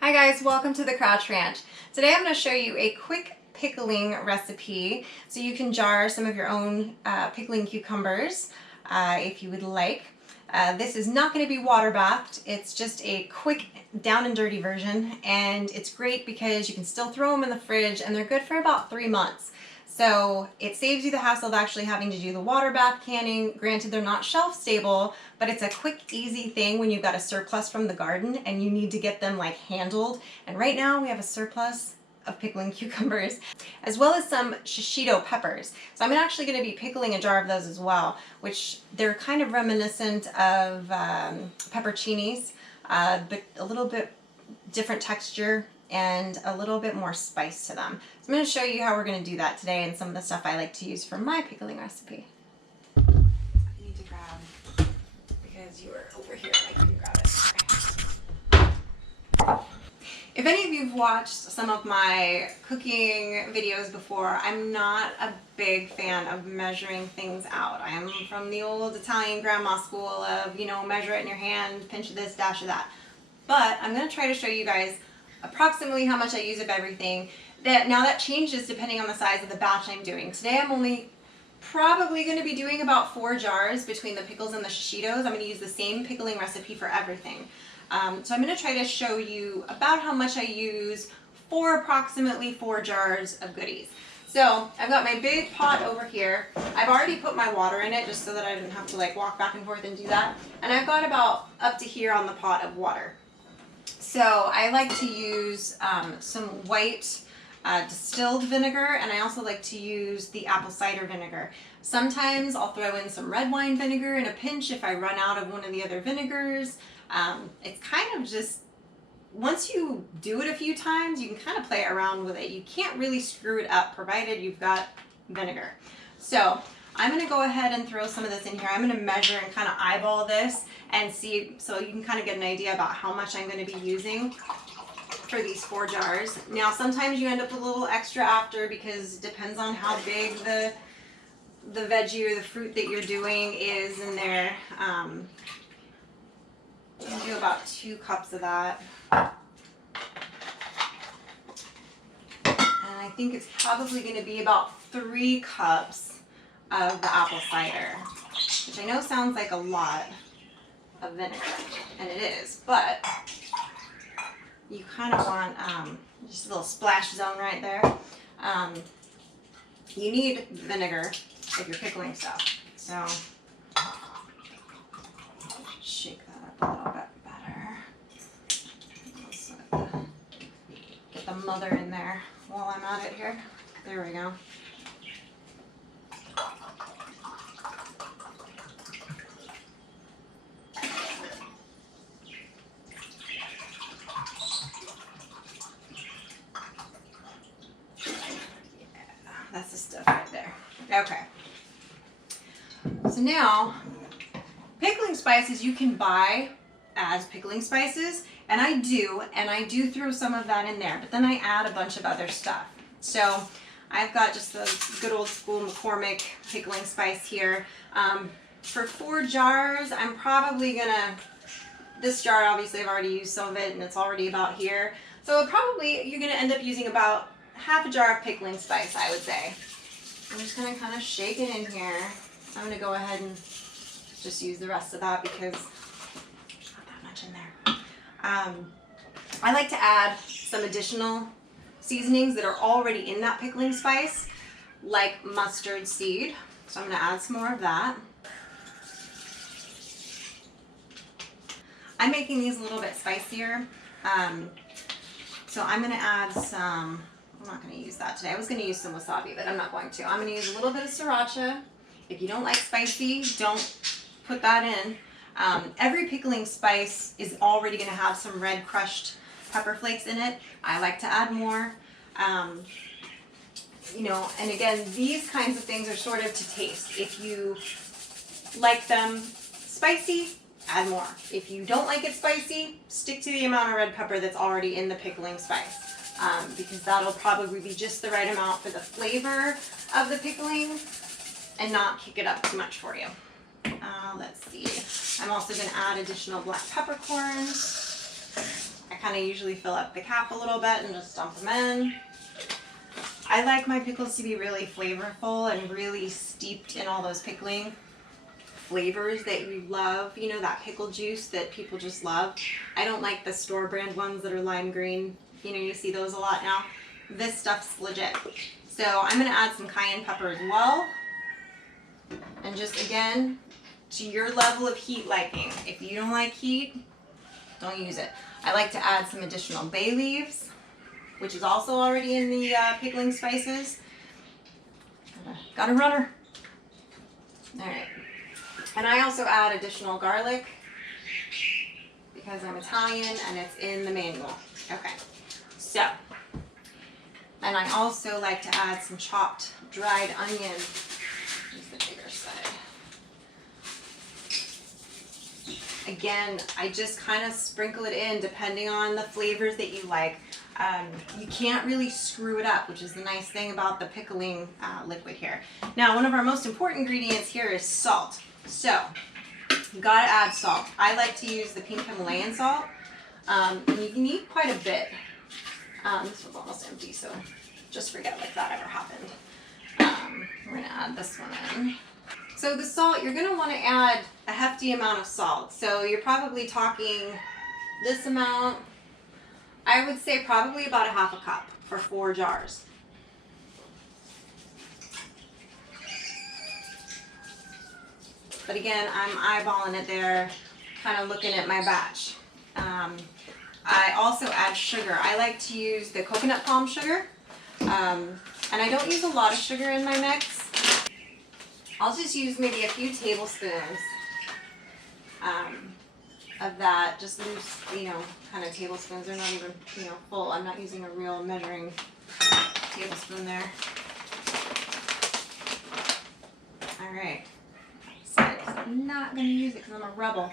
Hi guys, welcome to the Crouch Ranch. Today I'm going to show you a quick pickling recipe so you can jar some of your own pickling cucumbers if you would like. This is not going to be water bathed, it's just a quick down and dirty version, and it's great because you can still throw them in the fridge and they're good for about 3 months. So it saves you the hassle of actually having to do the water bath canning. Granted, they're not shelf stable, but it's a quick, easy thing when you've got a surplus from the garden and you need to get them like handled. And right now we have a surplus of pickling cucumbers, as well as some shishito peppers. So I'm actually going to be pickling a jar of those as well, which they're kind of reminiscent of pepperoncinis, but a little bit different texture and a little bit more spice to them. So I'm going to show you how we're going to do that today and some of the stuff I like to use for my pickling recipe. I need to grab, because you were over here, I can grab it. Okay. If any of you have watched some of my cooking videos before, I'm not a big fan of measuring things out. I am from the old Italian grandma school of, measure it in your hand, pinch of this, dash of that. But I'm going to try to show you guys approximately how much I use of everything. Now that changes depending on the size of the batch I'm doing. Today I'm only probably going to be doing about 4 jars between the pickles and the shishitos. I'm going to use the same pickling recipe for everything. So I'm going to try to show you about how much I use for approximately 4 jars of goodies. So I've got my big pot over here. I've already put my water in it just so that I didn't have to walk back and forth and do that. And I've got about up to here on the pot of water. So I like to use some white distilled vinegar, and I also like to use the apple cider vinegar. Sometimes I'll throw in some red wine vinegar in a pinch if I run out of one of the other vinegars. It's kind of just, once you do it a few times, you can kind of play around with it. You can't really screw it up provided you've got vinegar. So I'm going to go ahead and throw some of this in here. I'm going to measure and kind of eyeball this and see, so you can kind of get an idea about how much I'm going to be using for these 4 jars. Now sometimes you end up with a little extra after, because it depends on how big the veggie or the fruit that you're doing is in there. I'm going to do about 2 cups of that. And I think it's probably going to be about 3 cups of the apple cider, which I know sounds like a lot of vinegar, and it is, but you kind of want just a little splash zone right there. You need vinegar if you're pickling stuff, so shake that up a little bit better. So get the mother in there while I'm at it here. There we go. That's the stuff right there. Okay. So now, pickling spices you can buy as pickling spices, and I do throw some of that in there, but then I add a bunch of other stuff. So I've got just the good old school McCormick pickling spice here. For 4 jars, I'm probably gonna, this jar obviously I've already used some of it and it's already about here. So probably you're gonna end up using about half a jar of pickling spice, I would say. I'm just going to kind of shake it in here. I'm going to go ahead and just use the rest of that because there's not that much in there. I like to add some additional seasonings that are already in that pickling spice, like mustard seed. So I'm going to add some more of that. I'm making these a little bit spicier. So I'm going to add some, I'm not going to use that today. I was going to use some wasabi, but I'm not going to. I'm going to use a little bit of sriracha. If you don't like spicy, don't put that in. Every pickling spice is already going to have some red crushed pepper flakes in it. I like to add more. And again, these kinds of things are sort of to taste. If you like them spicy, add more. If you don't like it spicy, stick to the amount of red pepper that's already in the pickling spice. Because that'll probably be just the right amount for the flavor of the pickling and not kick it up too much for you. Let's see. I'm also going to add additional black peppercorns. I kind of usually fill up the cap a little bit and just dump them in. I like my pickles to be really flavorful and really steeped in all those pickling flavors that you love. You know, that pickle juice that people just love. I don't like the store brand ones that are lime green. You know, you see those a lot now. This stuff's legit. So I'm going to add some cayenne pepper as well. And just, again, to your level of heat liking. If you don't like heat, don't use it. I like to add some additional bay leaves, which is also already in the pickling spices. Got a runner. All right. And I also add additional garlic because I'm Italian and it's in the manual. Okay. So, and I also like to add some chopped dried onion. Here's the bigger side. Again, I just kind of sprinkle it in depending on the flavors that you like. You can't really screw it up, which is the nice thing about the pickling liquid here. Now, one of our most important ingredients here is salt. So, you gotta add salt. I like to use the pink Himalayan salt. And you can need quite a bit. This one's almost empty, so just forget like that ever happened. We're gonna add this one in. So the salt, you're gonna wanna add a hefty amount of salt. So you're probably talking this amount. I would say probably about a half a cup for 4 jars. But again, I'm eyeballing it there, kind of looking at my batch. I also add sugar. I like to use the coconut palm sugar. And I don't use a lot of sugar in my mix. I'll just use maybe a few tablespoons of that, just loose, you know, kind of tablespoons. They're not even, you know, full. I'm not using a real measuring tablespoon there. All right. So I'm not going to use it because I'm a rebel.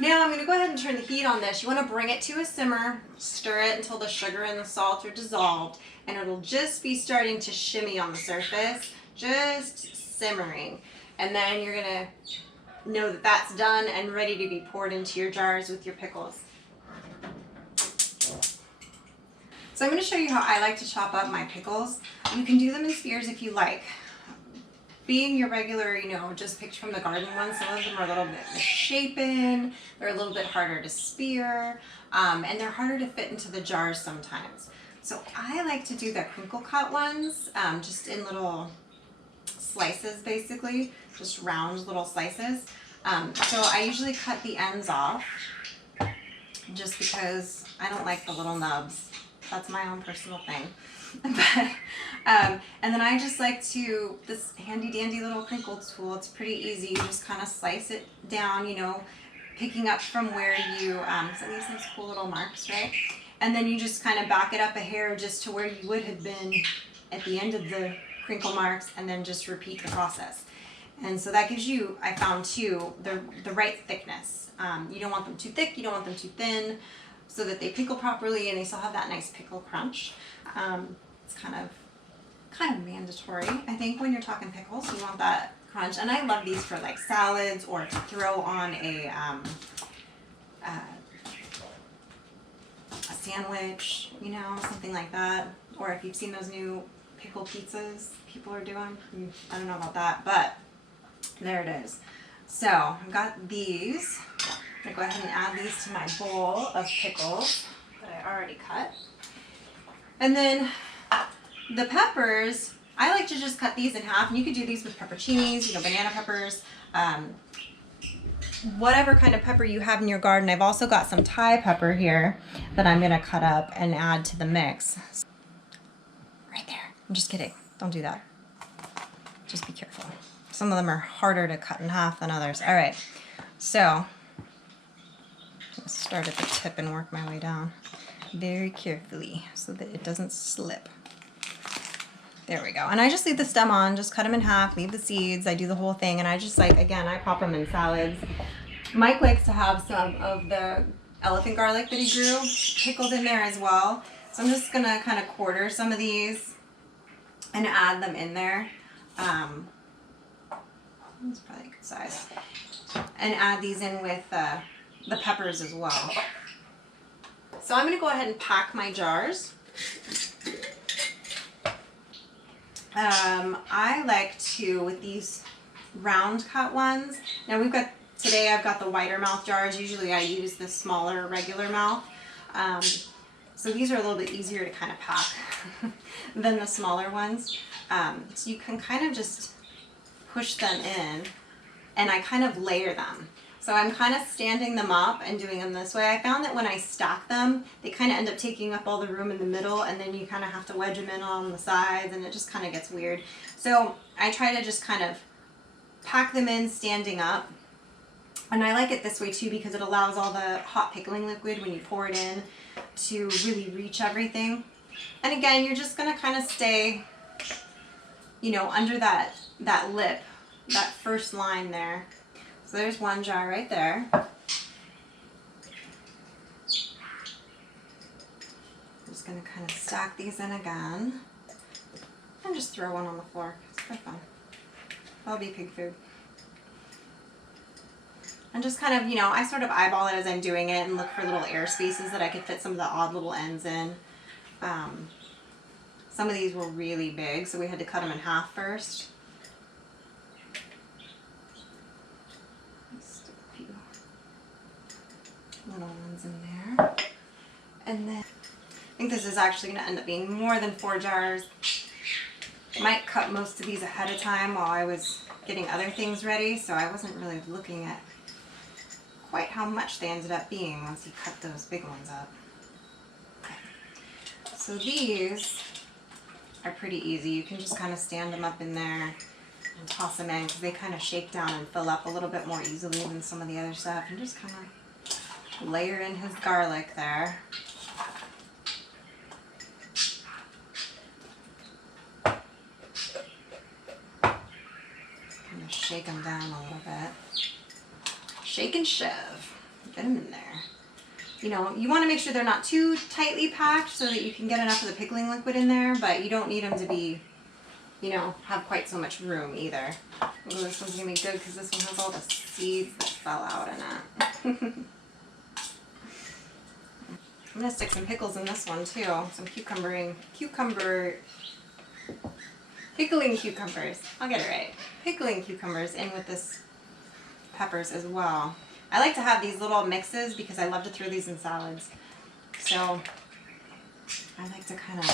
Now I'm going to go ahead and turn the heat on this. You want to bring it to a simmer, stir it until the sugar and the salt are dissolved, and it'll just be starting to shimmy on the surface, just simmering. And then you're going to know that that's done and ready to be poured into your jars with your pickles. So I'm going to show you how I like to chop up my pickles. You can do them in spears if you like. Being your regular, you know, just picked from the garden ones, some of them are a little bit misshapen, they're a little bit harder to spear, and they're harder to fit into the jars sometimes. So I like to do the crinkle cut ones, just in little slices basically, just round little slices. So I usually cut the ends off, just because I don't like the little nubs. That's my own personal thing. But, and then I just like to, this handy dandy little crinkle tool, it's pretty easy. You just kind of slice it down, you know, picking up from where you, so it leaves those cool little marks, right? And then you just kind of back it up a hair just to where you would have been at the end of the crinkle marks, and then just repeat the process. And so that gives you, I found too, the right thickness. You don't want them too thick, you don't want them too thin, so that they pickle properly and they still have that nice pickle crunch. It's kind of mandatory, I think, when you're talking pickles. You want that crunch. And I love these for like salads, or to throw on a sandwich, you know, something like that. Or if you've seen those new pickle pizzas people are doing, I don't know about that, but there it is. So I've got these. I'm gonna go ahead and add these to my bowl of pickles that I already cut. And then the peppers, I like to just cut these in half, and you could do these with pepperoncinis, you know, banana peppers, whatever kind of pepper you have in your garden. I've also got some Thai pepper here that I'm gonna cut up and add to the mix. Right there. I'm just kidding. Don't do that. Just be careful. Some of them are harder to cut in half than others. All right. So I'll start at the tip and work my way down very carefully so that it doesn't slip. There we go. And I just leave the stem on, just cut them in half, leave the seeds. I do the whole thing, and I just like, again, I pop them in salads. Mike likes to have some of the elephant garlic that he grew pickled in there as well. So I'm just gonna kind of quarter some of these and add them in there. That's probably a good size. And add these in with the peppers as well. So I'm gonna go ahead and pack my jars. I like to, with these round cut ones, now today I've got the wider mouth jars. Usually I use the smaller regular mouth. So these are a little bit easier to kind of pack than the smaller ones. So you can kind of just push them in, and I kind of layer them. So I'm kind of standing them up and doing them this way. I found that when I stack them, they kind of end up taking up all the room in the middle, and then you kind of have to wedge them in on the sides, and it just kind of gets weird. So I try to just kind of pack them in standing up. And I like it this way too because it allows all the hot pickling liquid when you pour it in to really reach everything. And again, you're just gonna kind of stay, you know, under that lip, that first line there. So there's one jar right there. I'm just gonna kind of stack these in again and just throw one on the floor. It's for fun. That'll be pig food. And just kind of, you know, I sort of eyeball it as I'm doing it and look for little air spaces that I could fit some of the odd little ends in. Some of these were really big, so we had to cut them in half first. Just a few little ones in there. And then I think this is actually going to end up being more than 4 jars. Might cut most of these ahead of time while I was getting other things ready, so I wasn't really looking at quite how much they ended up being once you cut those big ones up. Okay. So these are pretty easy. You can just kind of stand them up in there and toss them in because they kind of shake down and fill up a little bit more easily than some of the other stuff. And just kind of layer in his garlic there. Kind of shake them down a little bit. Shake and shove. Get them in there. You know, you want to make sure they're not too tightly packed so that you can get enough of the pickling liquid in there, but you don't need them to be, you know, have quite so much room either. Oh, this one's going to be good because this one has all the seeds that fell out in it. I'm going to stick some pickles in this one too. Some pickling cucumbers. I'll get it right. Pickling cucumbers in with this peppers as well. I like to have these little mixes because I love to throw these in salads. So I like to kind of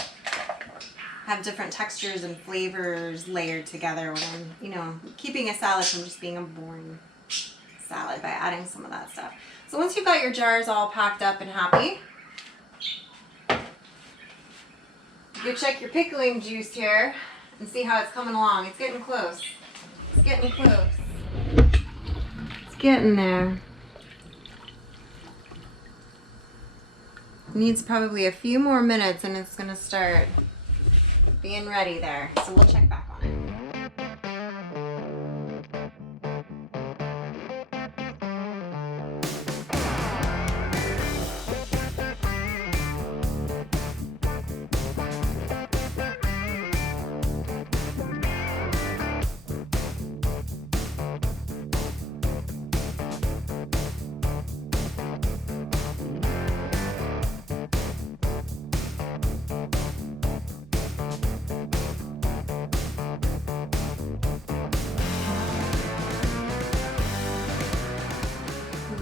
have different textures and flavors layered together when I'm, you know, keeping a salad from just being a boring salad by adding some of that stuff. So once you've got your jars all packed up and happy, you check your pickling juice here and see how it's coming along. It's getting close. It's getting close. Getting there. Needs probably a few more minutes and it's gonna start being ready there. So we'll check back on it.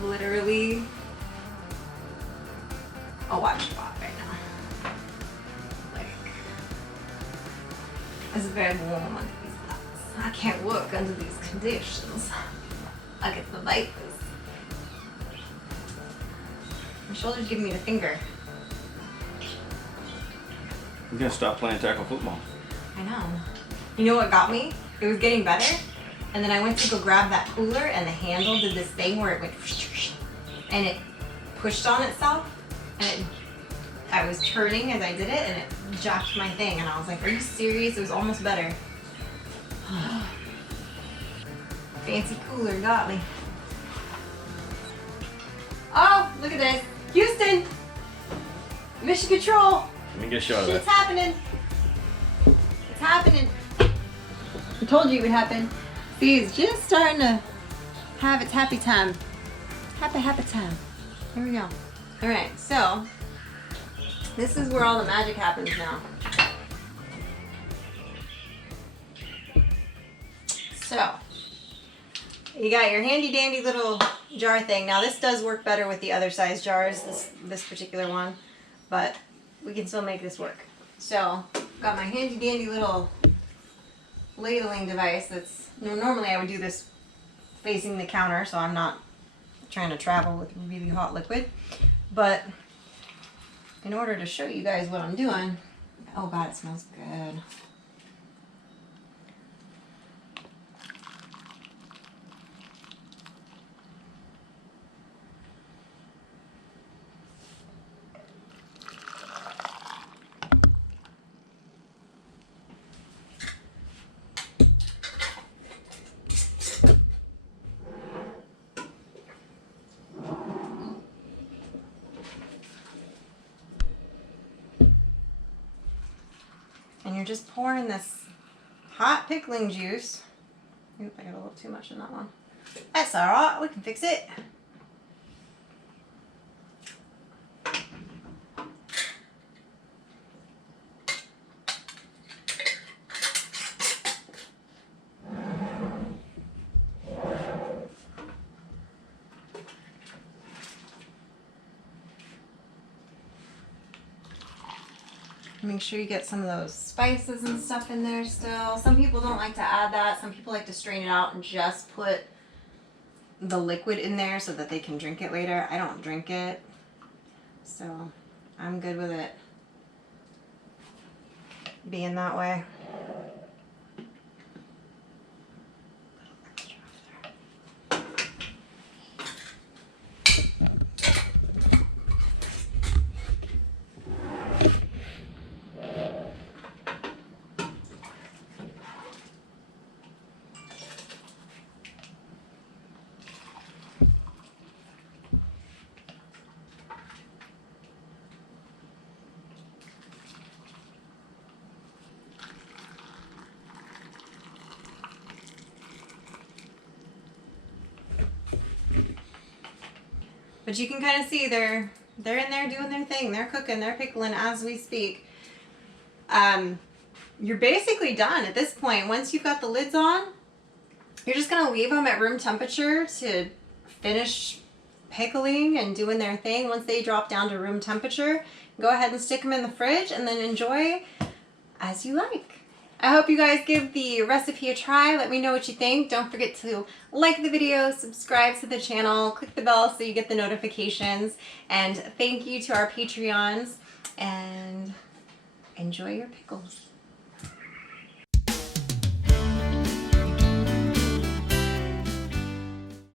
Literally a watch spot right now. Like, it's very warm under these lights. I can't work under these conditions. I get the vapors. My shoulder's giving me the finger. I'm gonna stop playing tackle football. I know. You know what got me? It was getting better. And then I went to go grab that cooler and the handle did this thing where it went and it pushed on itself and I was turning as I did it and it jacked my thing and I was like, are you serious? It was almost better. Fancy cooler got me. Oh, look at this. Houston! Mission Control! Let me get a shot of It's that. happening. It's happening. I told you it would happen. See, it's just starting to have its happy time. Happy time. Here we go. All right, so This is where all the magic happens now. So, you got your handy dandy little jar thing. Now this does work better with the other size jars, this particular one, but we can still make this work. So, got my handy dandy little ladling device that's, normally I would do this facing the counter so I'm not trying to travel with really hot liquid, but in order to show you guys what I'm doing, oh god, it smells good. And you're just pouring this hot pickling juice. Oop, I got a little too much in that one. That's alright, we can fix it. Make sure you get some of those spices and stuff in there still. Some people don't like to add that. Some people like to strain it out and just put the liquid in there so that they can drink it later. I don't drink it, so I'm good with it being that way. But you can kind of see they're in there doing their thing. They're cooking, they're pickling as we speak. You're basically done at this point. Once you've got the lids on, you're just gonna leave them at room temperature to finish pickling and doing their thing. Once they drop down to room temperature, go ahead and stick them in the fridge and then enjoy as you like. I hope you guys give the recipe a try. Let me know what you think. Don't forget to like the video, subscribe to the channel, click the bell so you get the notifications, and thank you to our Patreons, and enjoy your pickles.